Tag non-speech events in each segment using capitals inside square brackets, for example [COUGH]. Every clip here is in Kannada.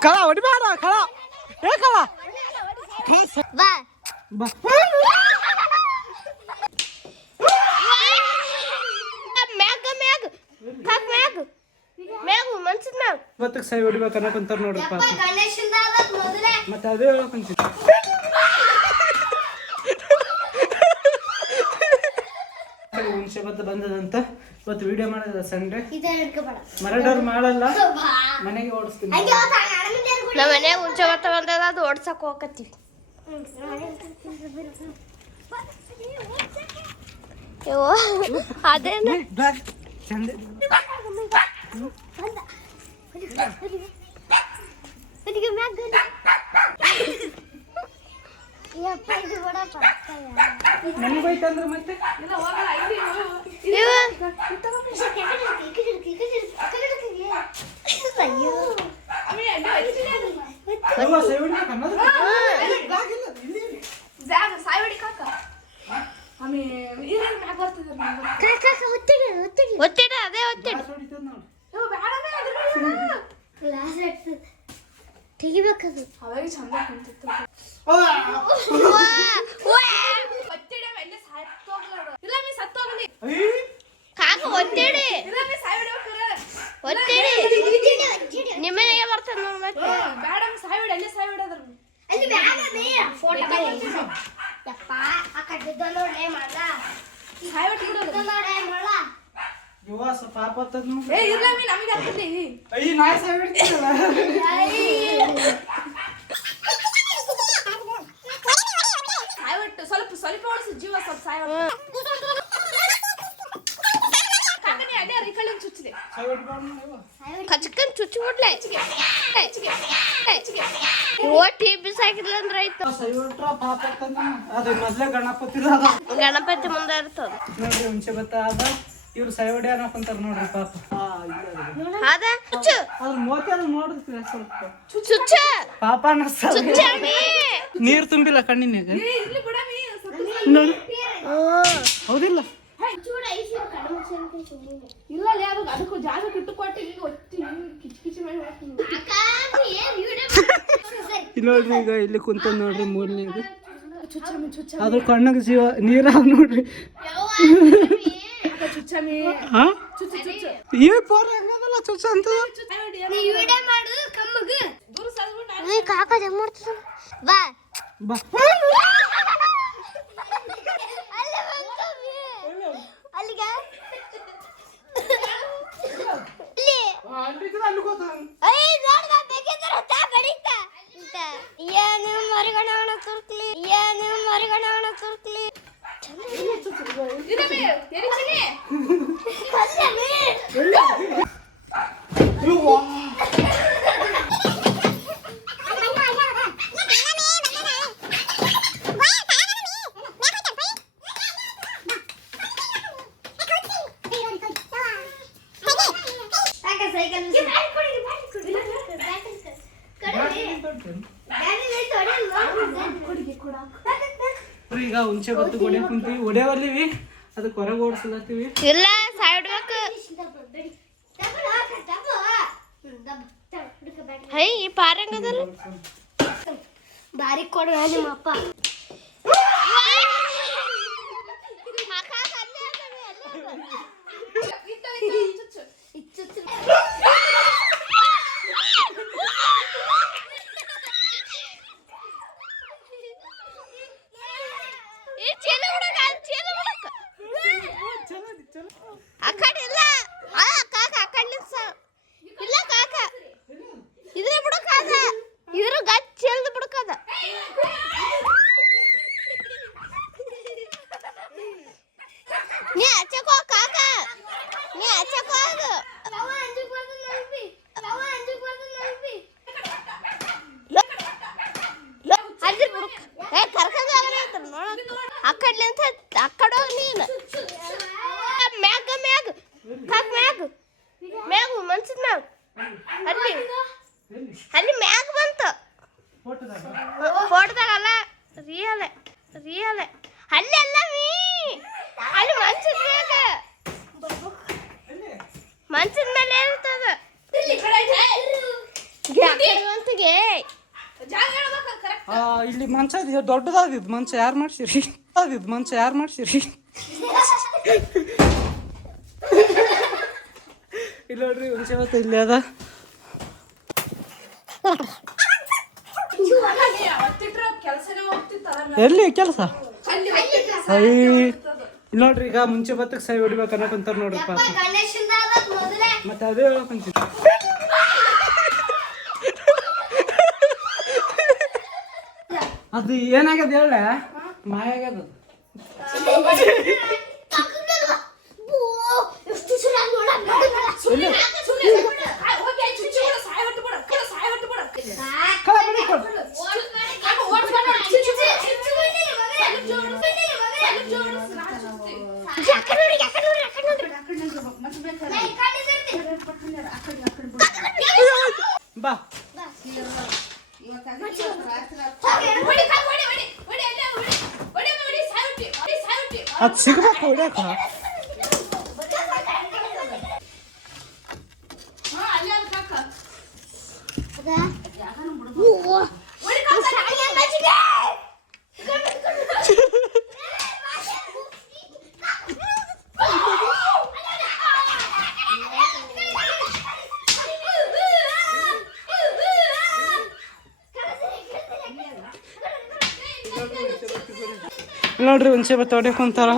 ಕಳ ಹೊಡಿಬೇಡ ಕಳ. ಏ ಕಳ. ಬಾ. ಬಾ. ಮ್ಯಾಗ ಮ್ಯಾಗ ಕಾಕ್ ಮ್ಯಾಗ. ಮ್ಯಾಗ ಮನ್ಸಿದ್ ಮ್ಯಾಗ. ಇವತ್ತಿಗೆ ಸೈ ಹೊಡಿಬೇಕು ಅನ್ನಕಂತಾರ ನೋಡ್ರಿ ಪಾಪ. ಗಣೇಶಂದ ಮೊದಲೇ. ಮತ್ತೆ ಅದೇ ಹೇಳಕಂತ ಹುಣಸೆ [LAUGHS] ಬತ್ತ ಬಂದದಂತ? ಇವತ್ತು ವಿಡಿಯೋ ಮಾಡೋದ ಸಂಡೆ ಮರಡರ್ ಮಾಡಲ್ಲ. ಮನೆಗೆ ಓಡಿಸ್ತೀನಿ. ನಮ್ಮ ಮನ್ಯಾಗ ಹುಂಚೆ ಬಂದದ ಅದು ಓಡ್ಸಕ್ ಹೋಗತ್ತೀವಿ ಅದೇನ? ಮನೆಗೆ ಹೋಯ್ತಂದ್ರೆ ಮತ್ತೆ? ಇಲ್ಲ ಹೋಗಲ್ಲ. ಒತ್ತಿಡ ಅದೇ ಒತ್ತಿಡ ಗ್ಲಾಸ್ ಹೊಡಿತದ ನೋಡು. ತೆಗಿಬೇಕದು ಐ, ನಾಯಿ ಸೈ ಹೊಡಿತೀರಲ್ಲ. ಸ್ವಲ್ಪ ಸ್ವಲ್ಪ ಉಳಿಸು ಜೀವ ಸ್ವಲ್ಪ ಸಾಯ ಅದೇ ರಿಕಳಿಂಗ್ ಚುಚ್ಚಿದೆ. ಕಚ್ಕನ್ ಚುಚ್ಚಿ ಬಿಡ್ಲೆ. ಓಟಿ ಬಿಸಾಕಿದ್ಲ ಅಂದ್ರೆ ಆಯ್ತು. ಅದು ಮೊದ್ಲೇ ಗಣಪತಿದ ಅದ. ಗಣಪತಿ ಮುಂದೆ ಇರ್ತದ. ನೋಡ್ರಿ ಹುಣಸೆ ಬತ್ತ ಅದ ಇವ್ರು ಸೈ ಹೊಡಿ ಅನ್ನಕೊಂತಾರ ನೋಡ್ರಿ ಪಾಪ. ಅದು. ಅದ ಚುಚ್ಚು ಅದ್ರ ಮೋತಿ ಅದು ನೋಡಿದ್ರಿ ಸ್ವಲ್ಪ. ಚುಚ್ಚ ಪಾಪ ಅನ್ನಿಸ್ತದ ನೀರ್ ತುಂಬಿಲ್ಲ ಕಣ್ಣಿನಾಗ ನೋಡಿ ಹೌದಿಲ್ಲ. ಅದು ಅದಕ್ಕೂ ಜಾಗ ಈಗ ಒತ್ತಿ ಕಿಚ್ ಕಿಚಿ ಮಾಡಿ ಹೋಗ್ತೀನಿ [LAUGHS] ಇಲ್ಲಿ ನೋಡ್ರಿ ಈಗ ಇಲ್ಲಿ ಕುಂತ ನೋಡ್ರಿ ಮೂರನೇದು ಅದ್ರ ಕಣ್ಣಾಗ ಜೀವ ನೀರಾಗ ನೋಡ್ರಿ. ಚುಚ್ಚಮಿ ಹಾ ಚುಚ್ಚು ಚುಚ್ಚು ಏ ಪೋರ ಹೆಂಗದಲ್ಲ ಚುಚ್ಚ ಅಂತ? ಕಾಕ ಜಮ್ ಮಾಡ್ತದ ಬಾ. ಬಾ. ಅಲ್ಲಿಗೆ. ಏನು ಮರಿಗಣ ತುರ್ಕ್ಲಿ. ಏನು ಮರಿಗಣ ತುರ್ಕ್ಲಿ. ಈಗ ಹುಂಚೆ ಬತ್ತು ಹೊಡೆ ಕುಂತೀವಿ. ಹೊಡೆವಲ್ಲಿವಿ ಅದಕ್ಕೆ ಹೊರಗೆ ಓಡಿಸ್ಲತ್ತೀವಿ. ಇಲ್ಲ ಸಾಯ್ಡ್ಬೇಕು. ಹೈ ಈ ಪಾರಂಗದಲ್ಲ ಬಾರಿ ಕೊಡು ನಿಮ್ಮ ಅಪ್ಪ ಈ ಚೀಲ ಹುಡುಗ ಚೀಲ ಹುಡುಗ ಆ ಕಡೆ ಇಲ್ಲ ಆ ಕಾಕ ಆ ಕಡೆ ಇಲ್ಲ ಕಾಕ ಇದ್ರ ಬುಡಕದ ಇದ್ರ ಗಚ್ ಚೆಲ್ದು ಬುಡಕದ ನೀ ಹಚ್ಚಕೋ ಕಾಕ ನೀ ಹಚ್ಚಕೋ ಅದು ಅಲ್ಲಿ ಬುಡಕ ಏ ಕರ್ಕದ ನೋಡ ಆ ಕಡೆ ಅಂತ ಆ ಕಡೆ ಹೋಗ್ ನೀನು ಮ್ಯಾಗ ಮ್ಯಾಗ ಕಾಕ ಮ್ಯಾಗ ಮ್ಯಾಗ ಮನ್ಸಿದ್ ಮ್ಯಾಗ ಅಲ್ಲಿ ಅಲ್ಲಿ ಮ್ಯಾಗ ಬಂತು ಫೋಟೋದಾಗಲ್ಲ ರಿಯಲ್ ರಿಯಲ್ ಅಲ್ಲಿ ಅಲ್ಲ ಮೀ ಅಲ್ಲಿ ಮನ್ಸಿದ್ ಮ್ಯಾಗ ಮನ್ಸಿದ ಮೇಲೆ ಇರ್ತದ ಇಲ್ಲಿ ಮಂಚ ಇದು ದೊಡ್ಡದಾಗಿದ್ ಮಂಚ ಯಾರು ಮಾಡ್ಸಿರಿ? ಅದಿದ್ ಮಂಚ ಯಾರು ಮಾಡ್ಸಿರಿ? ಇಲ್ಲ ನೋಡ್ರಿ ಹುಣಸೆ ಹೊತ್ತು ಇಲ್ಲಿ ಅದ. ಎಲ್ಲಿ ಕೆಲಸ? ನೋಡ್ರಿ ಈಗ ಮುಂಚೆ ಬತ್ತಕ್ಕೆ ಸೈ ಹೊಡಿಬೇಕು ಅನ್ನಕೊಂತಾರ ನೋಡ್ರಿ ಪಾಪ. ಗಣೇಶಂದ ಮೊದಲೇ. ಮತ್ತೆ ಅದೇ ಹೇಳಕಂತ ಅದು ಏನಾಗ್ಯದ ಹೇಳ? ಮಾಯ ಆಗ್ಯದ ಎಷ್ಟು ಸಲ ನೋಡ ಎಲ್ಲಿ? ಹೋಗಿ ಆಯ್ತು ಚುಚ್ಚಿ ಬಿಡು ಸಾಯ ಹೊಟ್ಟು ಬಿಡು ಕಡೆ ಸಾಯ ಹೊಟ್ಟು ಬಿಡು ಕಳ ಬಿಡಿ ಕೊಡು. ಕಾಕು ಓಡ್ಸ್ಕೊಂಡು ನೋಡು, ಚುಚ್ಚಿ ಬಿಡು, ಚುಚ್ಚಿ ಬಿಡು. ಸೆಲ್ಫ್ ಜೋಡು, ಸೆಲ್ಫ್ ಜೋಡು, ರಾಜ ಚುಚ್ಚಿ. ಬಾ ಹೊಡಿ, ಕಾಕು ಹೊಡಿ, ಹೊಡಿ, ಹೊಡಿ, ಅಲ್ಲೇ ಹೊಡಿ. ಹೊಡಿ, ಹೊಡಿ, ಸಾಯ ಹೊಟ್ಟಿ, ಹೊಡಿ, ಸಾಯ ಹೊಟ್ಟಿ. ಅದು ಸಿಗ್ಬೇಕು ಹೊಡ್ಯಾಕ ಹಾ, ಅಲ್ಲೇ ಅದ್ ಕಾಕ. ಓ ಹೊಡಿ ಕಾಕ. ಇಲ್ಲಿ ನೋಡ್ರಿ ಹುಣಸೆ ಬತ್ತ ಹೊಡ್ಯಾಕ ಕುಂತಾರ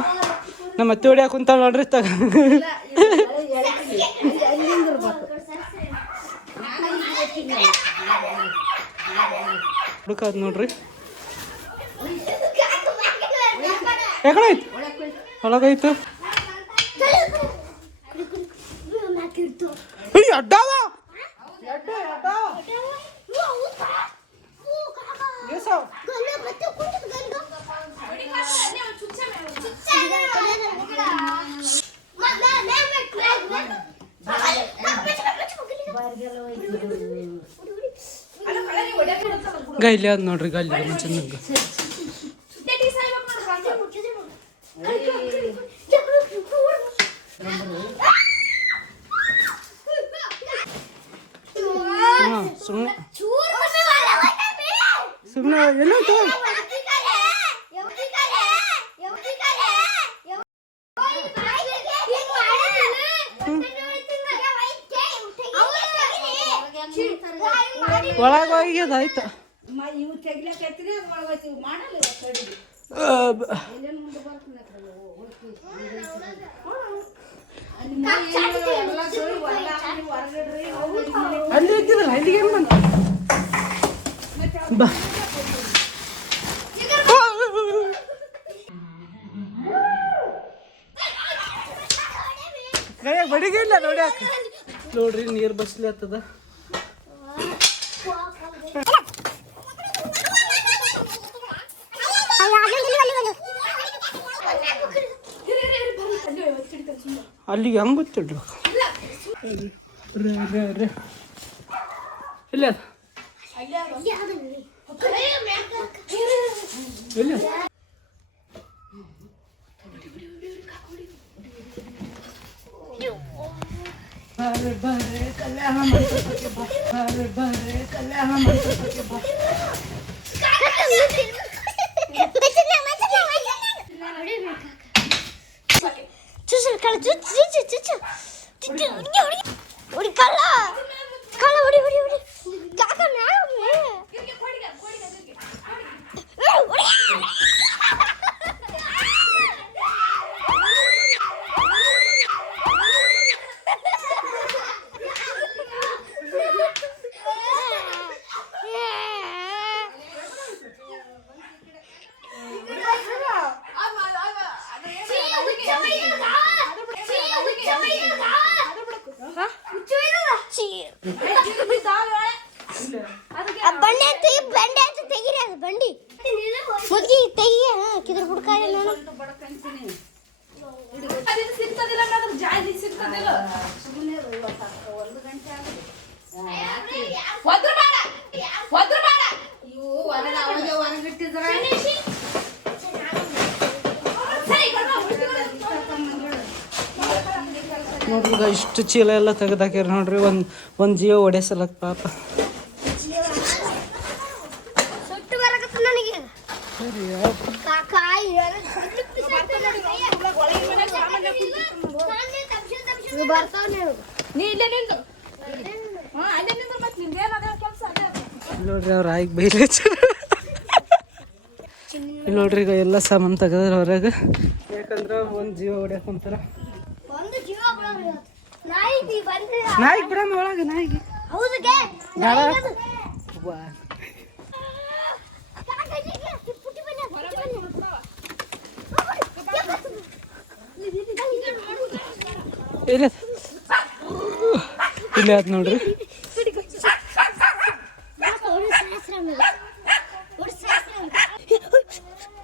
ನಮ್ಮ ಅತ್ತೆ ಹೊಡ್ಯಾಕ ಕುಂತಾಳ ನೋಡ್ರಿ ತಗ. ಹುಡುಕಾದ್ ನೋಡ್ರಿ. ಯಾಕಡೆ ಒಳಗೈತು ಅಡ್ಡ ಅಡ್ಡಾವ. ಏಸವ್? ಹೊಡಿ ಕಾಕ, ಅಲ್ಲೇ ಒಂದ್ ಚುಚ್ಚ ಮೇಲೆ, ಅಲ್ಲ ಕಳ್ಳನಿಗೆ ಹೊಡ್ಯಾಕ್ ಬಿಡುತ್ತಲ್ಲ ಬಿಡು. ಗೈಲಿ ಅದ್ ನೋಡ್ರಿ ಗೈಲಿ ಚೆನ್ನಾಗ ಒಳಗೆ ಹೋಗಿದಾಯ್ತು ಆಯ್ತು. ಇವು ಅದ್ ಮಾಡಲ್ಲ ಕಡಿಗೆ ಮುಂದೆ ಅಲ್ಲಿ ಮನೆ ಏನಿಲ್ಲ, ಎಲ್ಲ ಸರಿ ಹೊರಗೆ ಹಾಕಿ ಹೊರಗಿಡ್ರಿ ಅವ್ರು ಇಲ್ಲಿ ಅಲ್ಲಿ ಇದ್ದಿದ್ರಲ್ಲ ಇಲ್ಲಿಗೆ ಹೆಂಗ್ ಬಂತ? ಬಾ. ಕೈಯಾಗ ಬಡಿಗೆ ಇಲ್ಲ ನೋಡ್ಯಾಕ? ನೋಡ್ರಿ ನೀರ್ ಬಸ್ಲಿ ಹತ್ತದ ಇರಿ, ಇರಿ, ಇರಿ, ಬರ್ರಿ, ಅಲ್ಲೇ ಒತ್ತಿ ಹಿಡಿತಾರೆ ಸುಮ್ನೆ. ಅಲ್ಲಿಗೆ ಹೆಂಗ್ ಗೊತ್ತಿಡ್ಬೇಕು ರೇ ರೇ ರೇ ಇಲ್ಲ ಅದ ಅಲ್ಲೇ ಅದು. ಇಲ್ಲ ಬಾರೆ ಬಾರೆ ಕಲ್ಯಾಣ ಮಂಟಪಕ್ಕೆ ಬಾ ಬಾರೆ ಬಾರೆ ಕಲ್ಯಾಣ ಮಂಟಪಕ್ಕೆ ಬಾ ಚುಚ್ಚು ಕಳ್ಳ ಚುಚ್ಚು ಚುಚ್ಚು ಚುಚ್ಚು ಚುಚ್ಚು ಹುಡುಗಿ ಹುಡುಗಿ ಹುಡುಗಿ ಕಳ್ಳ ಕಳ್ಳ ಹೊಡಿ ಹೊಡಿ ಹೊಡಿ ಕಾಕ ಮ್ಯಾಗ ಇರ್ಲಿ, ಕೊಡಿಗೆ, ಕೊಡಿಗೆ, ಇರ್ಲಿ. ಅದು, ಅದು, ಅದು, ಅದು ಏನು? ಹುಡುಗಿ, ಅದು ಬಿಡು, ಹುಡುಗಿ, ಅದು ಬಿಡು. ಅದಕ್ಕೆ ಆ ಬಂಡೆ ಅಂತ ಬಂಡೆ ಅಂತ ತೆಗಿರಿ ಅದು ಬಂಡಿ. ಮುದ್ಗಿ ತೆಗಿ ಕಿದ್ರ ಹುಡ್ಕಾಯ ನೋಡು. ಅದಿದು ನೋಡ್ರಿ ಈಗ ಇಷ್ಟು ಚೀಲ ಎಲ್ಲ ತೆಗೆದಾಕ್ಯಾರ ನೋಡ್ರಿ. ಒಂದ್ ಒಂದ್ ಜೀವ ಒಡೆಸಲಕ್ ಪಾಪ. ಸುಟ್ಟು ಬರಕ ಸರಿ ಕಾಕಾ ಬರ್ತಾವ ನೀವು. ನೀ ಇಲ್ಲೇ ನಿಂದು? ಹಾ ಅಲ್ಲೇ ನಿಂದ್ರು ಮತ್ತೆ ನಿಂಗೆ ಏನಾದ ಕೆಲಸ? ಅದೇ ಅದು. ನೋಡ್ರಿ ಅವ್ರ ಆಯ್ಕೆ ಬೈಲಿ ಇಲ್ಲಿ ನೋಡ್ರಿ ಈಗ ಎಲ್ಲ ಸಾಮಾನು ತೆಗದ್ರ ಹೊರಗೆ ಯಾಕಂದ್ರೆ ಒಂದು ಜೀವ ಹೊಡ್ಯಾಕ ಕುಂತಾರ ಒಂದು ಜೀವ ಬಿಡೋದು ನಾಯಿ ಬಂದಿಲ್ಲ ನಾಯಿಗೆ ಬಿಡಮ್ಮ ಒಳಗೆ ನಾಯಿಗೆ. ಹೌದಕ್ಕೆ? ಬೇಡ ವಾ. ಇಲ್ಲ. ಇಲ್ಲಿ ಆಯ್ತು ನೋಡ್ರಿ.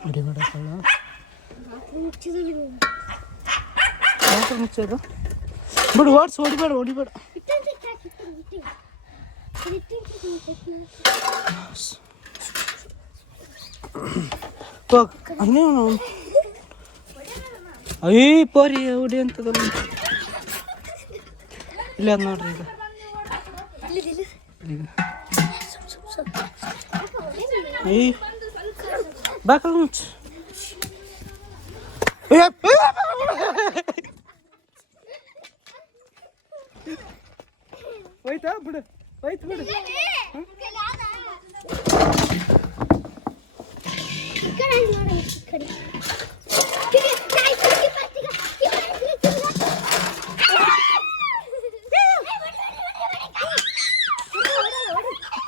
ಹೊಡಿಬೇಡ ಕಳ್ಳ ಯಾಕೆ ಮುಚ್ಚೋದು ಬಿಡು ಓಡಿಸ್ ಹೊಡಿಬೇಡ ಹೊಡಿಬೇಡ ಹೋಗ್ ಅವನೇ ಅಯ್ಯ ಪೋರಿ ಹೊಡಿ ಅಂತದಲ್ಲ ಇಲ್ಲ ಅದ್ ನೋಡ್ರಿ ಈಗ ಈಗ ಅಯ್ಯ ಬಾಕಲ್ ಮುಚ್ಚ ಹೋಯ್ತಾ ಬಿಡು ಹೋಯ್ತು ಬಿಡು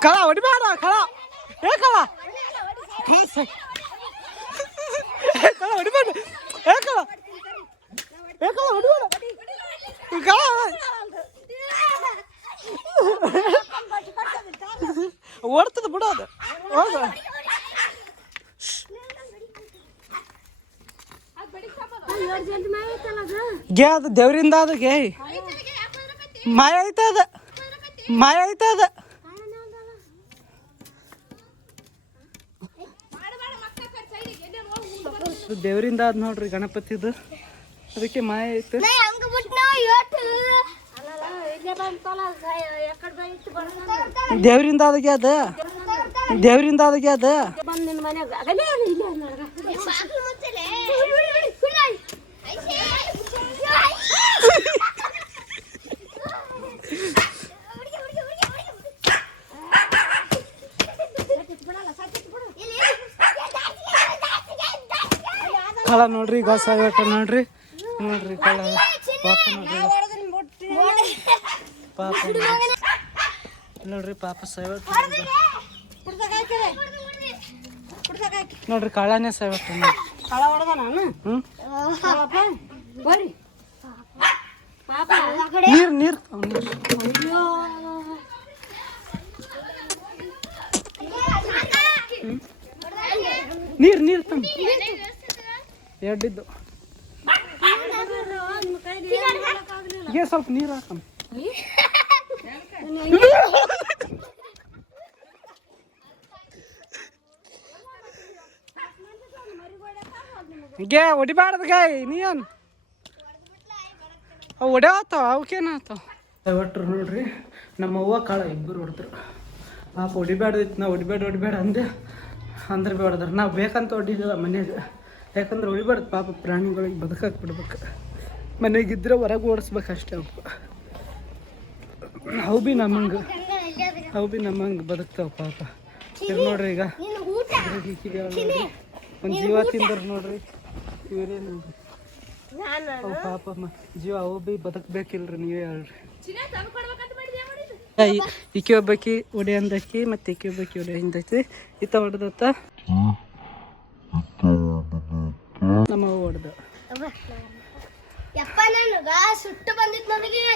ಕಳ ಹೊಡಿಬೇಡ ಕಳ ಏ ಕಳ ಕಳ ಸ- ಏ ಕಳ ಹೊಡಿಬೇಡ ಏ ಕಳ ಏ ಕಳ ಹೊಡಿಬೇಡ ಕಳ ಓಡ್ತದ ಬಿಡೋದು ಹೋಗ. ಗೆ ಅದು ದೇವ್ರಿಂದ ಅದು ಗೆ. ಮಾಯ ಐತ ಅದ. ಮಾಯ ಐತ ಅದ. ಇದು ದೇವ್ರಿಂದ ಅದ್ ನೋಡ್ರಿ ಗಣಪತಿದು. ಅದಕ್ಕೆ ಮಾಯ ಐತೆ ದೇವ್ರಿಂದ ಅದಕ್ಕೆ ಅದ? ದೇವ್ರಿಂದ ಅದಕ್ಕೆ ಅದ? ಕಳ ನೋಡ್ರಿ ಈಗ ಸಾಗಟ ನೋಡ್ರಿ. ನೋಡ್ರಿ ಕಳ ನೋಡ್ರಿ. ಪಾಪ ನೋಡ್ರಿ. ಪಾಪ ಸೈವತ್ತು ನೋಡ್ರಿ ಕಳನೇ ಸೈವತ್ತು ಕಳ ಹೊಡೆದ ನಾನು ಬರ್ರಿ ನೀರ್ ನೀರ್. ನೀರು ನೀರ್ ನೀರ್ ನೀರ್ ತಮ್ಮ ಎರಡಿದ್ದು. ಈಗ ಸ್ವಲ್ಪ ನೀರ್ ಹಾಕಮ್ಮ. [LAUGHS] ಗೆ, ಹೊಡಿಬಾರ್ದು ಗಾಯ್ ನೀನ್ ಅವು ಹೊಡ್ಯಾತಾವ ಅವಕ್ಕೇನಾತಾವ ಒಟ್ರು ನೋಡ್ರಿ, ನಮ್ಮ ಅವ್ವ ಕಾಳ ಇಬ್ಬರು ಹೊಡೆದ್ರು. ಪಾಪ ಹೊಡಿಬ್ಯಾಡ್ದಿತ್ತು ನಾ ಹೊಡಿಬೇಡ ಹೊಡಿಬೇಡ ಅಂದೆ. ಅಂದ್ರೆ ಬಿ ನಾವು ಬೇಕಂತ ಹೊಡಿಲಿಲ್ಲ ಮನ್ಯಾಗ ಯಾಕಂದ್ರೆ ಹೊಡಿಬಾರ್ದು, ಪಾಪ ಪ್ರಾಣಿಗಳಿಗೆ ಬದುಕಕ್ಕೆ ಬಿಡ್ಬೇಕು. ಮನೆಗಿದ್ರೆ ಹೊರಗೆ ಓಡಿಸ್ಬೇಕು ಅಷ್ಟೇ ಅವಕ್ಕೆ ಅವು ಭೀ ನಮ್ಮಂಗೆ ಅವು ಭೀ ನಮ್ಮಂಗೆ ಬದುಕ್ತಾವ ಪಾಪ. ಈಗ. ನೋಡ್ರಿ. ಈಗ ಒಂದು ಜೀವ ತಿಂದ್ರ ನೋಡ್ರಿ. ಇವರೇ ನೋಡ್ರಿ? ಅವು ಪಾಪ ಜೀವ ಅವು ಭೀ ಬದುಕ್ಬೇಕಿಲ್ರಿ ನೀವೇ ಹೇಳ್ರಿ. ಚಿನ್ನ ಒಬ್ಬಕಿ ಈಕೆ ಒಡೆ ಅಂದಕ್ಕಿ ಮತ್ತೆ ಈಕೆ ಒಬ್ಬಾಕಿ ಒಡೆ ಹಿಂದೈತಿ. ಈತ ಹೊಡೆದತ್ತ? ನಮ್ಮ ಹೊಡೆದ. ಸುಟ್ಟು ಬಂದಿತ್ತು ನನಗೆ